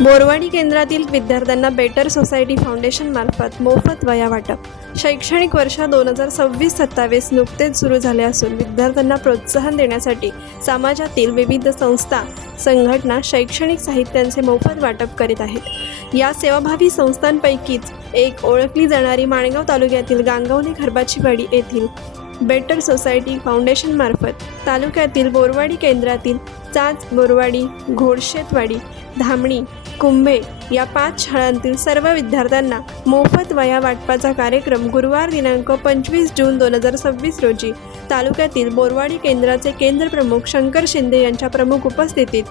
बोरवाडी केंद्रातील विद्यार्थ्यांना better society foundation मार्फत मोफत वह्या वाटप। शैक्षणिक वर्ष 2026-27 नुकतेच सुरू झाले असून विद्यार्थ्यांना प्रोत्साहन देण्यासाठी समाजातील विविध संस्था संघटना शैक्षणिक साहित्यांचे मोफत वाटप करीत आहेत। या सेवाभावी संस्थांपैकीच एक ओळखली जाणारी माणगाव तालुक्यातील गांगवली खरबाचीवाडी येथील बेटर सोसायटी फाउंडेशन मार्फत तालुक्यातील बोरवाडी केंद्रातील चाच, बोरवाडी, घोडशेतवाडी, धामणी, कुंभे या 5 शाळांतील सर्व विद्यार्थ्यांना मोफत वह्या वाटपाचा कार्यक्रम गुरुवार दिनांक 25 जून 2026 रोजी तालुक्यातील बोरवाडी केंद्राचे केंद्र प्रमुख शंकर शिंदे यांच्या प्रमुख उपस्थितीत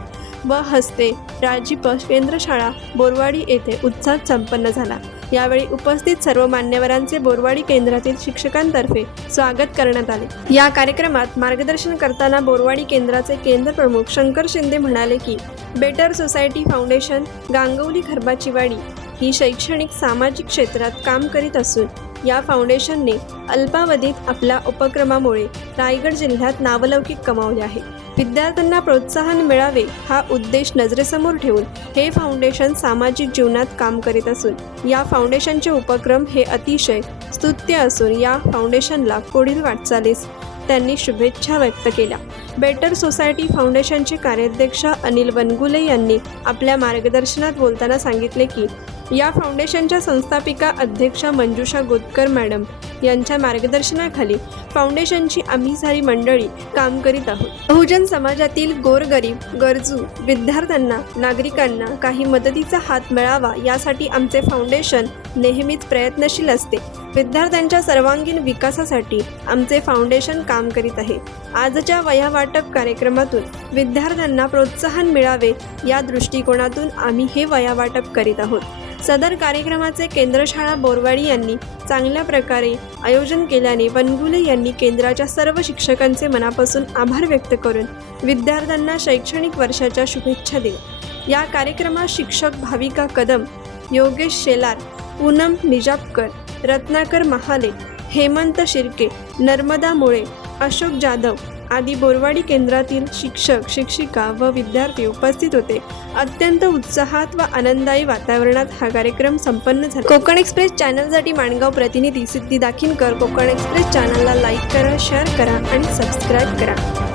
व हस्ते राजीप केंद्रशाळा बोरवाडी येथे उत्साहात संपन्न झाला। यावेळी उपस्थित सर्व मान्यवरांचे बोरवाडी केंद्रातील शिक्षकांतर्फे स्वागत करण्यात आले। या कार्यक्रमात मार्गदर्शन करताना बोरवाडी केंद्राचे केंद्र प्रमुख शंकर शिंदे म्हणाले की बेटर सोसायटी फाउंडेशन गांगवली खरबाचीवाडी ही शैक्षणिक सामाजिक क्षेत्रात काम करीत असून या फाउंडेशनने अल्पावधीत आपल्या उपक्रमामुळे रायगड जिल्ह्यात नावलौकिक कमावले आहे। विद्यार्थ्यांना प्रोत्साहन मिळावे हा उद्देश नजरेसमोर ठेवून हे फाउंडेशन सामाजिक जीवनात काम करीत असून या फाउंडेशनचे उपक्रम हे अतिशय स्तुत्य असून या फाउंडेशनला पुढील वाटचालीस त्यांनी शुभेच्छा व्यक्त केल्या। बेटर सोसायटी फाउंडेशनचे कार्याध्यक्ष अनिल वनगुले यांनी आपल्या मार्गदर्शनात बोलताना सांगितले की या फाउंडेशनच्या संस्थापिका अध्यक्षा मंजुषा गोतकर मॅडम यांच्या मार्गदर्शनाखाली फाउंडेशनची आम्ही सारी मंडळी काम करीत आहोत। बहुजन समाजातील गोरगरीब गरजू विद्यार्थ्यांना नागरिकांना काही मदतीचा हात मिळावा यासाठी आमचे फाउंडेशन नेहमीच प्रयत्नशील असते। विद्यार्थ्यांच्या सर्वांगीण विकासासाठी आमचे फाउंडेशन काम करीत आहे। आजच्या वह्या वाटप कार्यक्रमातून विद्यार्थ्यांना प्रोत्साहन मिळावे या दृष्टिकोनातून आम्ही हे वह्या वाटप करीत आहोत। सदर कार्यक्रमाचे केंद्रशाळा बोरवाडी यांनी चांगल्या प्रकारे आयोजन केल्याने वनगुले यांनी केंद्राच्या सर्व शिक्षकांचे मनापासून आभार व्यक्त करून विद्यार्थ्यांना शैक्षणिक वर्षाच्या शुभेच्छा दिल्या। या कार्यक्रमात शिक्षक भाविका कदम, योगेश शेलार, पूनम निजापकर, रत्नाकर महाले, हेमंत शिर्के, नर्मदा मुळे, अशोक जाधव आदी बोरवाडी केंद्रातील शिक्षक शिक्षिका व विद्यार्थी उपस्थित होते। अत्यंत उत्साहात व आनंददायी वातावरणात हा कार्यक्रम संपन्न झाला। कोकण एक्सप्रेस चॅनलसाठी माणगाव प्रतिनिधी सिद्धी दाखिनकर। कोकण एक्सप्रेस चॅनलला लाईक करा, शेअर करा आणि सबस्क्राईब करा।